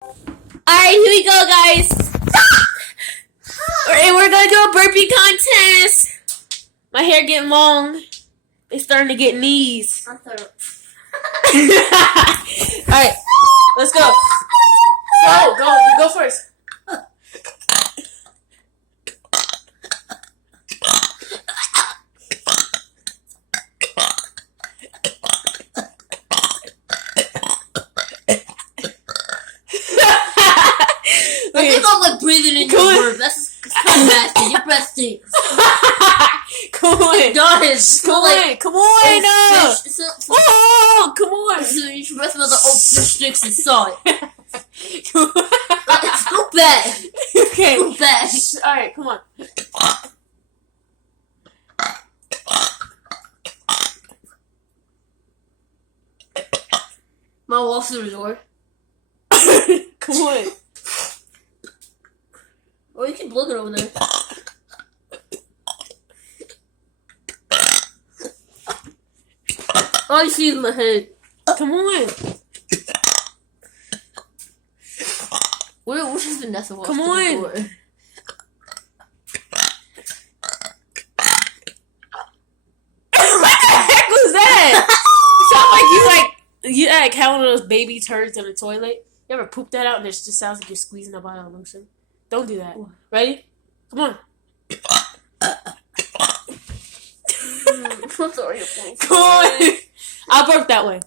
Alright, here we go, guys. And we're gonna do a burpee contest. My hair getting long. It's starting to get knees. Alright, let's go. Go. You go first. I think I'm like breathing in your burp. That's kind of nasty. Your breath stinks. Come on. It does. Come on. Oh, come on. You should breath smell the old fish sticks and salt. It's so bad. Okay. So bad. Alright, come on. My walks through the door. Come on. Or you can look it over there. All you see is my head. Come on. Where's Vanessa walks Come through on. the door? What the heck was that? You sound like you like how one of those baby turds in the toilet. You ever poop that out and it just sounds like you're squeezing a bottle of lotion? Don't do that. Ready? Come on. I'm sorry. Come on. I'll burp that way.